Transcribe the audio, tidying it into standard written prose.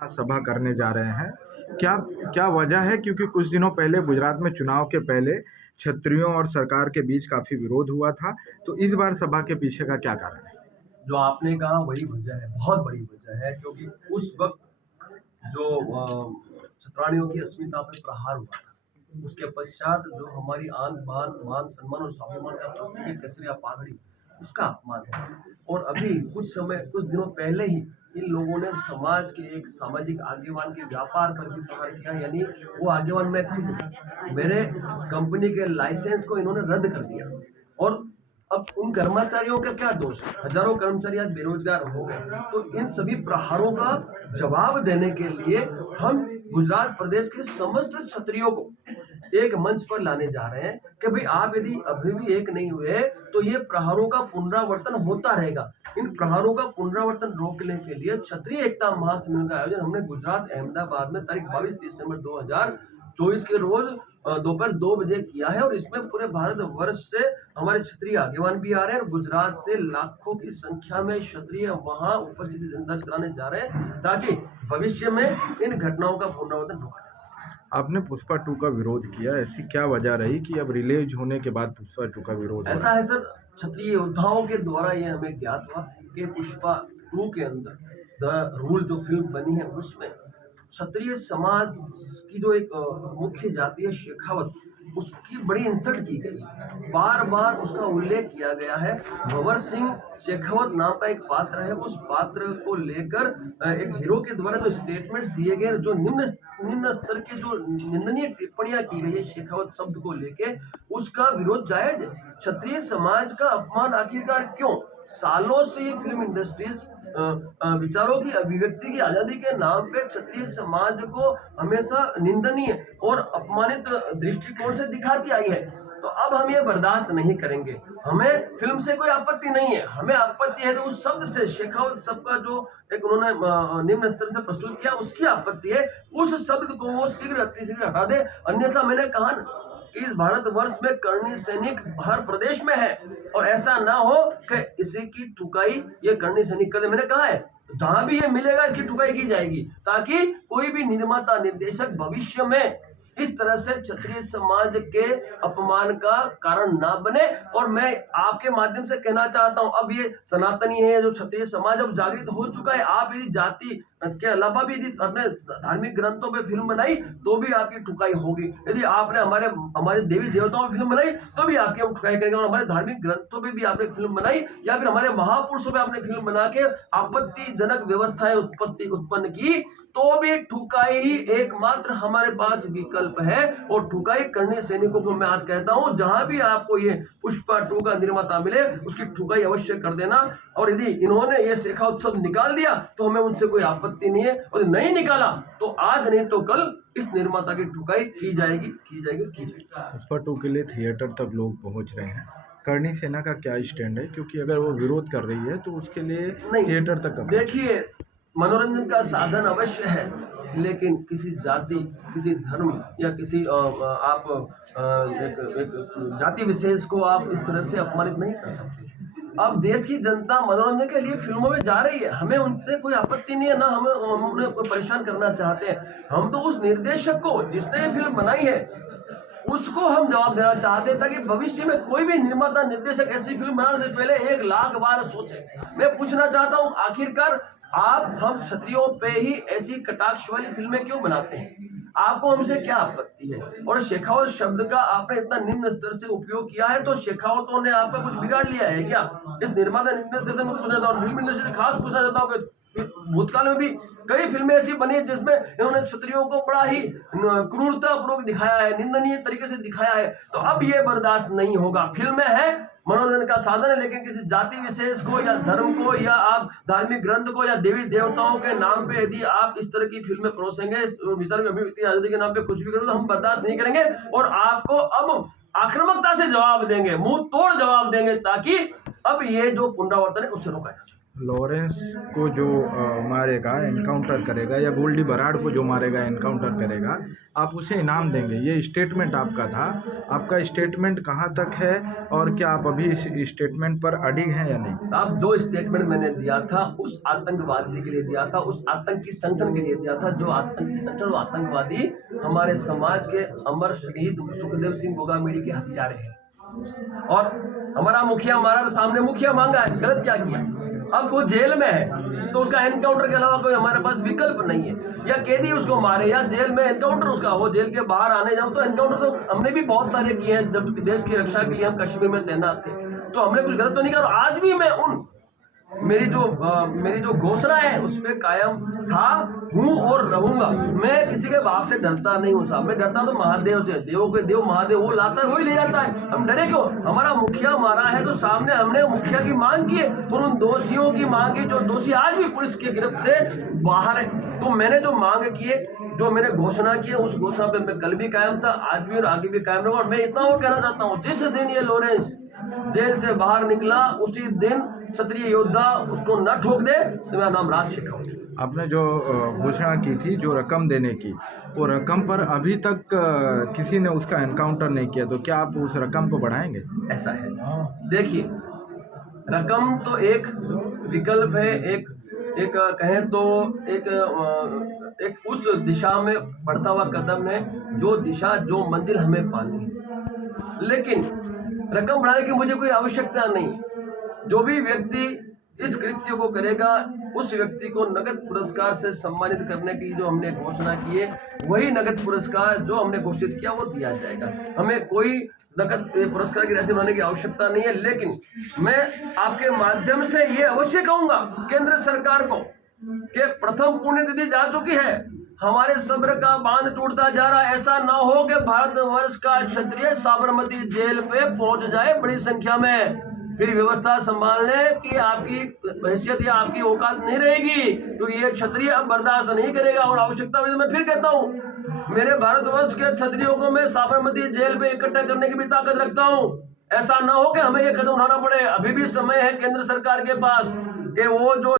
सभा करने जा रहे हैं। क्या क्या वजह है? क्योंकि कुछ दिनों पहले गुजरात में चुनाव के पहले क्षत्रियों और सरकार के बीच काफी विरोध हुआ था, तो इस बार सभा के पीछे का क्या कारण है? जो आपने कहा वही वजह है, बहुत बड़ी वजह है, क्योंकि उस वक्त जो क्षत्रियों की अस्मिता पर प्रहार हुआ था, उसके पश्चात जो हमारी आन बान मान सम्मान और स्वाभिमान का प्रतीक है केसरिया पागड़ी, उसका अपमान है। और अभी कुछ दिनों पहले ही इन लोगों ने समाज के एक सामाजिक आगेवान के व्यापार पर भी प्रहार किया, यानी वो आगेवान मैं खुद हूं। मेरे कंपनी के लाइसेंस को इन्होंने रद्द कर दिया। और अब उन कर्मचारियों का क्या दोष है? हजारों कर्मचारी आज बेरोजगार हो गए। तो इन सभी प्रहारों का जवाब देने के लिए हम गुजरात प्रदेश के समस्त क्षत्रियों को एक मंच पर लाने जा रहे हैं कि भाई आप यदि अभी भी एक नहीं हुए तो ये प्रहारों का पुनरावर्तन होता रहेगा। इन प्रहारों का पुनरावर्तन रोकने के लिए क्षत्रिय एकता महासम्मेलन का आयोजन हमने गुजरात अहमदाबाद में तारीख 22 दिसंबर 2024 के रोज दोपहर 2 बजे किया है। और इसमें पूरे भारत वर्ष से हमारे क्षत्रिय आगेवान भी आ रहे हैं और गुजरात से लाखों की संख्या में क्षत्रिय वहां उपस्थिति दर्ज कराने जा रहे हैं, ताकि भविष्य में इन घटनाओं का पुनरावर्तन रोका जा सके। आपने पुष्पा 2 का विरोध किया, ऐसी क्या वजह रही कि अब रिलीज होने के बाद पुष्पा 2 का विरोध हो ऐसा रहा है सर, क्षत्रिय योद्धाओं के द्वारा ये हमें ज्ञात हुआ कि पुष्पा 2 के अंदर द रूल जो फिल्म बनी है उसमें क्षत्रिय समाज की जो एक मुख्य जाति है शेखावत, उसकी बड़ी इंसल्ट की गई। बार बार उसका उल्लेख किया गया है। भंवर सिंह शेखावत नाम का एक पात्र है, उस पात्र को लेकर एक हीरो के द्वारा जो स्टेटमेंट्स दिए गए, जो निम्न स्तर के जो निंदनीय टिप्पणियां की गई है शेखावत शब्द को लेके, उसका विरोध जायज है। क्षत्रिय समाज का अपमान आखिरकार क्यों? सालों से ये फिल्म इंडस्ट्रीज विचारों की अभिव्यक्ति की आजादी के नाम पे क्षत्रिय समाज को हमेशा निंदनीय और अपमानित दृष्टिकोण से दिखाती आई है। तो अब हम ये बर्दाश्त नहीं करेंगे। हमें फिल्म से कोई आपत्ति नहीं है, हमें आपत्ति है तो उस शब्द से, शेखावत शब्द का जो एक उन्होंने निम्न स्तर से प्रस्तुत किया उसकी आपत्ति है। उस शब्द को वो शीघ्र अतिशीघ्र हटा दे, अन्यथा मैंने कहा कि इस भारतवर्ष में करनी सैनिक हर प्रदेश में है और ऐसा ना हो कि इसी की ठुकाई ये करनी सैनिक कर दे। मैंने कहा है जहां भी ये मिलेगा इसकी ठुकाई की जाएगी, ताकि कोई भी निर्माता निर्देशक भविष्य में इस तरह से क्षत्रिय समाज के अपमान का कारण ना बने। और मैं आपके माध्यम से कहना चाहता हूं, अब ये सनातनी है, जो क्षत्रिय समाज अब जागृत हो चुका है। आप यदि जाति के अलावा भी यदि अपने धार्मिक ग्रंथों पे फिल्म बनाई तो भी आपकी ठुकाई होगी। यदि आपने हमारे देवी देवताओं पे फिल्म बनाई तो भी आपकी हम ठुकाई करेंगे। और हमारे धार्मिक ग्रंथों पे भी आपने फिल्म बनाई या फिर हमारे महापुरुषों पे आपने फिल्म बना के आपत्तिजनक व्यवस्थाएं उत्पन्न की, तो भी ठुकाई ही एकमात्र हमारे पास विकल्प है। और ठुकाई करने सैनिकों को मैं आज कहता हूं, जहां भी आपको ये पुष्पा 2 का निर्माता मिले उसकी ठुकाई अवश्य कर देना। और यदि इन्होंने ये शेखा उत्सव निकाल दिया तो हमें उनसे कोई आपत्ति नहीं है, और नहीं निकाला तो आज नहीं तो कल इस निर्माता की ठुकाई की जाएगी। पुष्पा 2 के लिए थिएटर तक लोग पहुंच रहे हैं, करनी सेना का क्या स्टैंड है? क्योंकि अगर वो विरोध कर रही है तो उसके लिए थिएटर तक देखिए, मनोरंजन का साधन अवश्य है, लेकिन किसी जाति, किसी धर्म या किसी एक जाति विशेष को आप इस तरह से अपमानित नहीं कर सकते। अब देश की जनता मनोरंजन के लिए फिल्मों में जा रही है, हमें उनसे कोई आपत्ति नहीं है, ना हम उन्हें कोई परेशान करना चाहते हैं। हम तो उस निर्देशक को जिसने ये फिल्म बनाई है उसको हम जवाब देना चाहते हैं, ताकि भविष्य में कोई भी निर्माता निर्देशक ऐसी फिल्म बनाने से पहले 1 लाख बार सोचे। मैं पूछना चाहता हूं, आखिरकार आप हम क्षत्रियों पे ही ऐसी कटाक्ष वाली फिल्में क्यों बनाते हैं? आपको हमसे क्या आपत्ति है? और शेखावत शब्द का आपने इतना निम्न स्तर से उपयोग किया है, तो शेखावतों ने आपका कुछ बिगाड़ लिया है क्या? इस निर्माता निम्न स्तर से मैं पूछना चाहता हूँ, फिल्म इंडस्ट्री से खास पूछना चाहता हूँ कि भूतकाल में भी कई फिल्में ऐसी बनी जिसमें इन्होंने क्षत्रियों को बड़ा ही क्रूरतापूर्वक दिखाया है, निंदनीय तरीके से दिखाया है। तो अब ये बर्दाश्त नहीं होगा। फिल्में हैं, मनोरंजन का साधन है, लेकिन किसी जाति विशेष को या धर्म को या आप धार्मिक ग्रंथ को या देवी देवताओं के नाम पे यदि आप इस तरह की फिल्में परोसेंगे, विचार की अभिव्यक्ति आजादी के नाम पे कुछ भी करें, तो हम बर्दाश्त नहीं करेंगे और आपको अब आक्रामकता से जवाब देंगे, मुंह तोड़ जवाब देंगे, ताकि अब ये जो पुनरावर्तन है उससे रोका जा सके। लॉरेंस को जो मारेगा, एनकाउंटर करेगा, या गोल्डी बराड़ को जो मारेगा, एनकाउंटर करेगा, आप उसे इनाम देंगे, ये स्टेटमेंट आपका था। आपका स्टेटमेंट कहाँ तक है और क्या आप अभी इस स्टेटमेंट पर अडिग हैं या नहीं? साहब, जो स्टेटमेंट मैंने दिया था उस आतंकवादी के लिए दिया था, उस आतंकी संगठन के लिए दिया था, जो आतंकी संगठन और आतंकवादी हमारे समाज के अमर शहीद सुखदेव सिंह गोगामेड़ी के हत्यारे हैं। और हमारा मुखिया मारा तो सामने मुखिया मांगा है, गलत क्या किया? अब वो जेल में है तो उसका एनकाउंटर के अलावा कोई हमारे पास विकल्प नहीं है। या कैदी उसको मारे या जेल में एनकाउंटर उसका हो, जेल के बाहर आने जाओ तो एनकाउंटर तो हमने भी बहुत सारे किए हैं। जब देश की रक्षा के लिए हम कश्मीर में तैनात थे तो हमने कुछ गलत तो नहीं किया। आज भी मैं मेरी जो घोषणा है उस पर कायम था, हूं और रहूंगा। मैं किसी के बाप से डरता नहीं हूं साहब, मैं डरता तो महादेव से। देवों के देव महादेव, वो लाता है वही ले जाता है, हम डरे क्यों? हमारा मुखिया मारा है तो सामने हमने मुखिया की मांग की है और उन दोषियों की मांग की, जो दोषी आज भी पुलिस की गिरफ्त से बाहर है। तो मैंने जो मांग की है, जो मैंने घोषणा की है, उस घोषणा पे मैं कल भी कायम था, आज भी और आगे भी कायम रहूंगा। और मैं इतना और कहना चाहता हूँ, जिस दिन ये लॉरेंस जेल से बाहर निकला उसी दिन क्षत्रिय योद्धा उसको न ठोक दे तो मेरा नाम राजशेखर हो। आपने जो घोषणा की थी जो रकम देने की, वो रकम पर अभी तक किसी ने उसका एनकाउंटर नहीं किया, तो क्या आप उस रकम को बढ़ाएंगे? ऐसा है, देखिए, रकम तो एक विकल्प है, एक कहें तो एक उस दिशा में बढ़ता हुआ कदम है, जो दिशा जो मंजिल हमें पानी है। लेकिन रकम बढ़ाने की मुझे कोई आवश्यकता नहीं। जो भी व्यक्ति इस कृत्य को करेगा उस व्यक्ति को नगद पुरस्कार से सम्मानित करने की जो हमने घोषणा की है, वही नगद पुरस्कार जो हमने घोषित किया वो दिया जाएगा। हमें कोई नगद पुरस्कार की राशि बनाने की आवश्यकता नहीं है। लेकिन मैं आपके माध्यम से ये अवश्य कहूंगा केंद्र सरकार को कि प्रथम पुण्यतिथि जा चुकी है, हमारे सब्र का बांध टूटता जा रहा है। ऐसा ना हो कि भारतवर्ष का क्षत्रिय साबरमती जेल पे पहुंच जाए बड़ी संख्या में, फिर व्यवस्था संभालने की आपकी हैसियत या आपकी औकात नहीं रहेगी, तो ये क्षत्रिय अब बर्दाश्त नहीं करेगा। और आवश्यकता हुई तो मैं फिर कहता हूँ, मेरे भारतवर्ष के क्षत्रियों को मैं साबरमती जेल पे इकट्ठा करने की भी ताकत रखता हूँ। ऐसा ना हो कि हमें ये कदम उठाना पड़े। अभी भी समय है केंद्र सरकार के पास कि वो जो